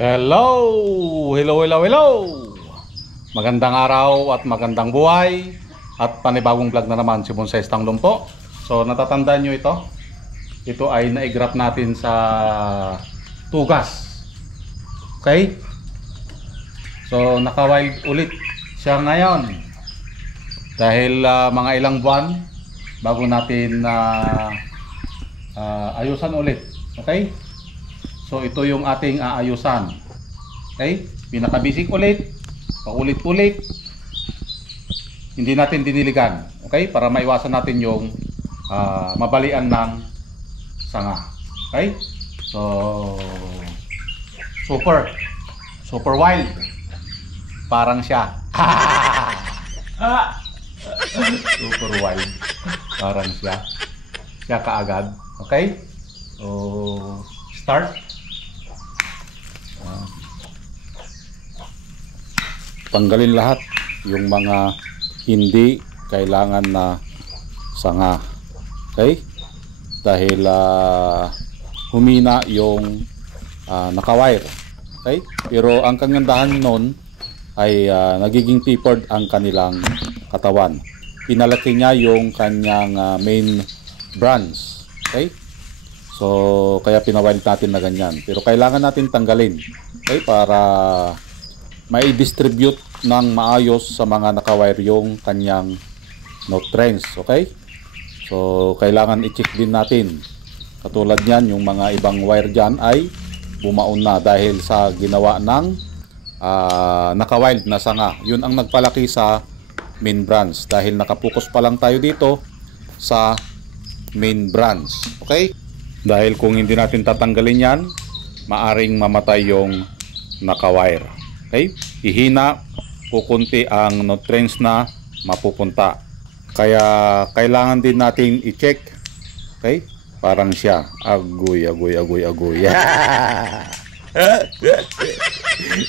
Hello! Hello, hello, hello! Magandang araw at magandang buhay at panibagong vlog na naman si Bonsai Stanglong po. So natatandaan nyo ito? Ito ay naigrap natin sa tugas. Okay? So naka-wild ulit siya ngayon. Dahil mga ilang buwan bago natin ayusan ulit. Okay? So ito yung ating aayusan. Okay? Pinaka-basic ulit, paulit-ulit. Hindi natin diniligan. Okay? Para maiwasan natin yung mabalian ng sanga. Okay? So super wild. Parang siya. Super wild. Parang siya. Siya kaagad. Okay? So start. Tanggalin lahat yung mga hindi kailangan na sanga. Okay? Dahil humina yung naka-wire. Okay? Pero ang kagandahan nun ay nagiging tapered ang kanilang katawan. Pinalaki niya yung kanyang main branch. Okay? So kaya pinawild natin na ganyan. Pero kailangan natin tanggalin. Okay? Para mai-distribute ng maayos sa mga naka-wire yung kanyang nutrients. Okay? So kailangan i-check din natin. Katulad niyan, yung mga ibang wire dyan ay bumaon na dahil sa ginawa ng naka-wild na sanga. Yun ang nagpalaki sa main branch. Dahil nakapokus pa lang tayo dito sa main branch. Okay? Dahil kung hindi natin tatanggalin yan, maaring mamatay yung naka-wire. Okay? Ihina, kukunti ang nutrients na mapupunta. Kaya kailangan din natin i-check. Okay? Parang siya. Agoy.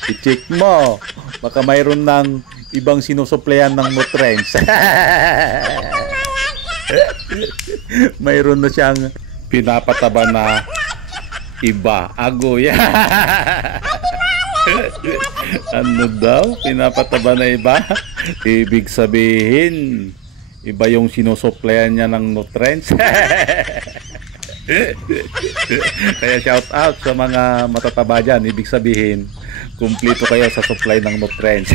I-check mo. Baka mayroon ng ibang sinusuplayan ng nutrients. Mayroon na siyang pinapataba na iba. Agoy. Ano daw? Pinapataba na iba? Ibig sabihin, iba yung sinusuplayan niya ng nutrients. Kaya shout out sa mga matataba dyan. Ibig sabihin, kumplito kayo sa supply ng nutrients.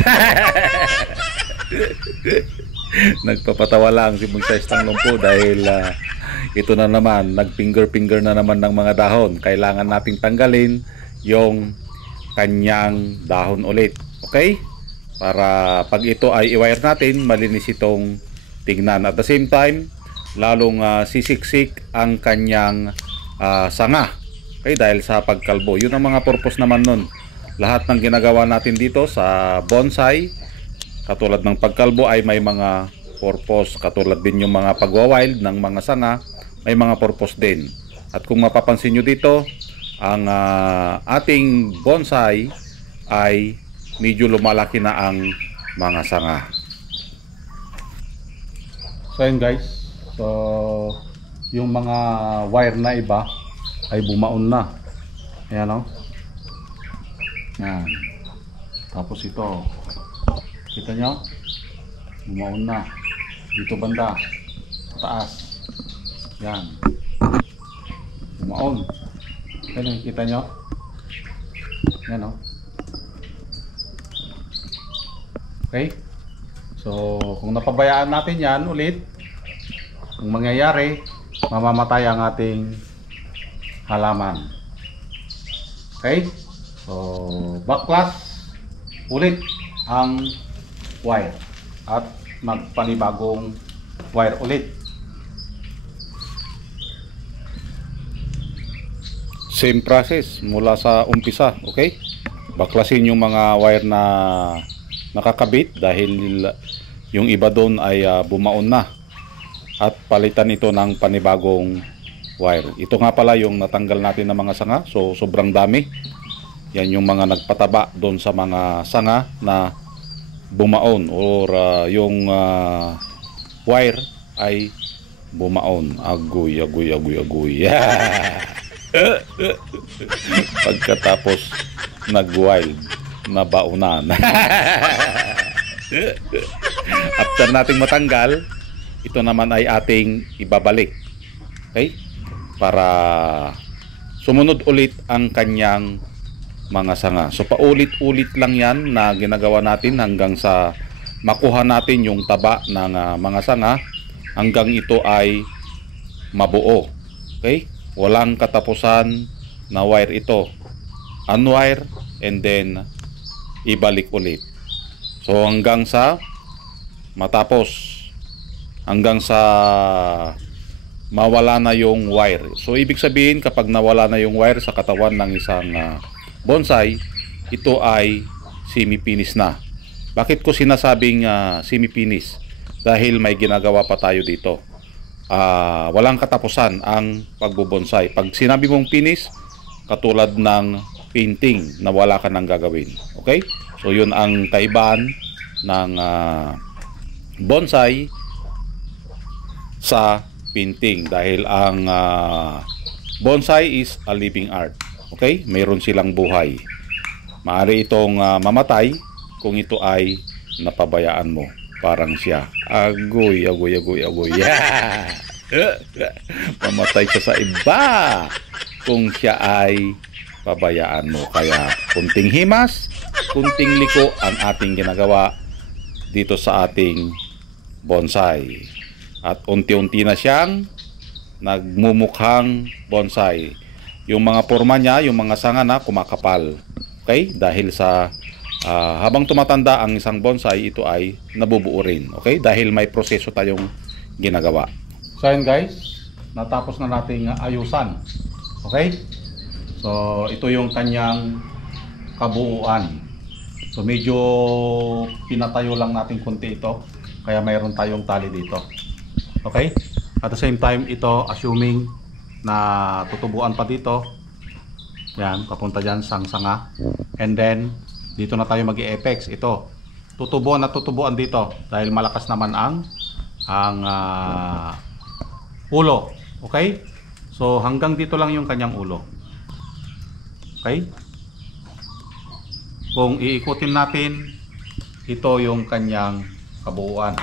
Nagpapatawa lang si Bonsai Stanglong po dahil ito na naman, nagfinger na naman ng mga dahon. Kailangan nating tanggalin yung kanyang dahon ulit. Okay? Para pag ito ay i-wire natin, malinis itong tignan. At the same time, lalong sisiksik ang kanyang sanga. Okay? Dahil sa pagkalbo. Yun ang mga purpose naman nun. Lahat ng ginagawa natin dito sa bonsai, katulad ng pagkalbo, ay may mga purpose. Katulad din yung mga pagwawild ng mga sanga, may mga purpose din. At kung mapapansin nyo dito, ang ating bonsai ay medyo lumalaki na ang mga sanga. So yun guys, so yung mga wire na iba ay bumaon na. Ayan o. Yan. Tapos ito, kita nyo, bumaon na dito banda taas. Yan, bumaon. Ano, kita nyo? Yan o. Okay? So, kung napabayaan natin yan ulit, ang mangyayari, mamamatay ang ating halaman. Okay? So, backclass ulit ang wire at magpanibagong wire ulit. Same process mula sa umpisa. Okay? Baklasin yung mga wire na nakakabit dahil yung iba doon ay bumaon na, at palitan ito ng panibagong wire. Ito nga pala yung natanggal natin ng mga sanga. So sobrang dami. Yan yung mga nagpataba doon sa mga sanga na bumaon or yung wire ay bumaon. Agoy. Pagkatapos nag-wild na baunan. After nating matanggal, ito naman ay ating ibabalik. Okay? Para sumunod ulit ang kanyang mga sanga. So paulit-ulit lang yan na ginagawa natin hanggang sa makuha natin yung taba ng mga sanga, hanggang ito ay mabuo. Okay? Walang katapusan na wire ito. Unwire and then ibalik ulit. So hanggang sa matapos, hanggang sa mawala na yung wire. So ibig sabihin, kapag nawala na yung wire sa katawan ng isang bonsai, ito ay semi-finish na. Bakit ko sinasabing semi-finish? Dahil may ginagawa pa tayo dito. Walang katapusan ang pagbubonsai. Pag sinabi mong finish, katulad ng painting na wala ka nang gagawin. Okay? So yun ang kaibahan ng bonsai sa painting, dahil ang bonsai is a living art. Okay? Mayroon silang buhay. Maaari itong mamatay kung ito ay napabayaan mo. Parang siya. Agoy. Yeah. Mamatay siya sa iba kung siya ay pabayaan mo. Kaya kunting himas, kunting liko ang ating ginagawa dito sa ating bonsai. At unti-unti na siyang nagmumukhang bonsai. Yung mga forma niya, yung mga sanga na kumakapal. Okay? Dahil sa habang tumatanda ang isang bonsai, ito ay nabubuo rin. Okay? Dahil may proseso tayong ginagawa. So yun guys, natapos na nating ayusan. Okay? So ito yung kanyang kabuuan. So medyo pinatayo lang natin kunti ito, kaya mayroon tayong tali dito. Okay? At the same time, ito assuming na tutubuan pa dito. Yan, papunta dyan sang sanga. And then dito na tayo mag-i-apex. Ito, tutubuan na tutubuan dito dahil malakas naman ang ulo. Okay? So hanggang dito lang yung kanyang ulo. Okay? Kung iikutin natin, ito yung kanyang kabuuan.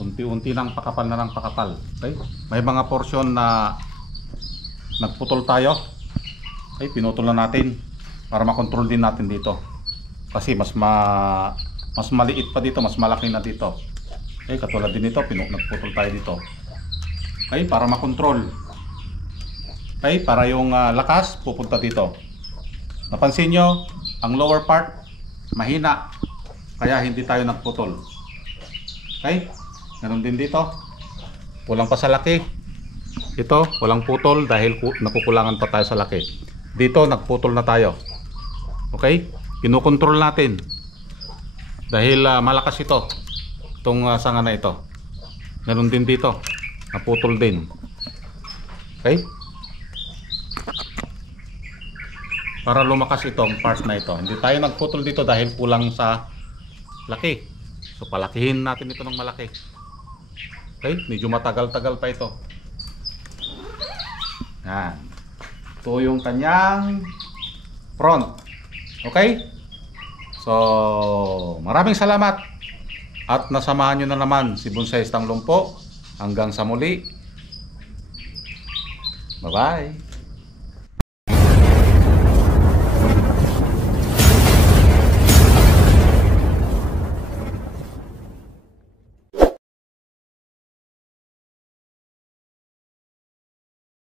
Unti-unti ng pakapal na ng pakapal. Okay? May mga portion na nagputol tayo. Okay, pinutol na natin para makontrol din natin dito. Kasi mas maliit pa dito, mas malaki na dito. Okay, katulad din ito, nagputol tayo dito. Okay, para makontrol. Okay, para yung lakas pupunta dito. Napansin nyo, ang lower part mahina, kaya hindi tayo nagputol. Okay, ganun din dito. Kulang pa sa laki. Ito, walang putol dahil nakukulangan pa tayo sa laki. Dito, nagputol na tayo. Okay? Kinukontrol natin. Dahil malakas ito. Itong sanga na ito. Ganun din dito. Naputol din. Okay? Para lumakas itong part na ito. Hindi tayo nagputol dito dahil kulang sa laki. So, palakihin natin ito ng malaki. Okay? Medyo matagal-tagal pa ito. Yan. Ito yung kanyang front. Okay? So, maraming salamat. At nasamahan nyo na naman si Bonsai Tanglong po. Hanggang sa muli. Bye-bye.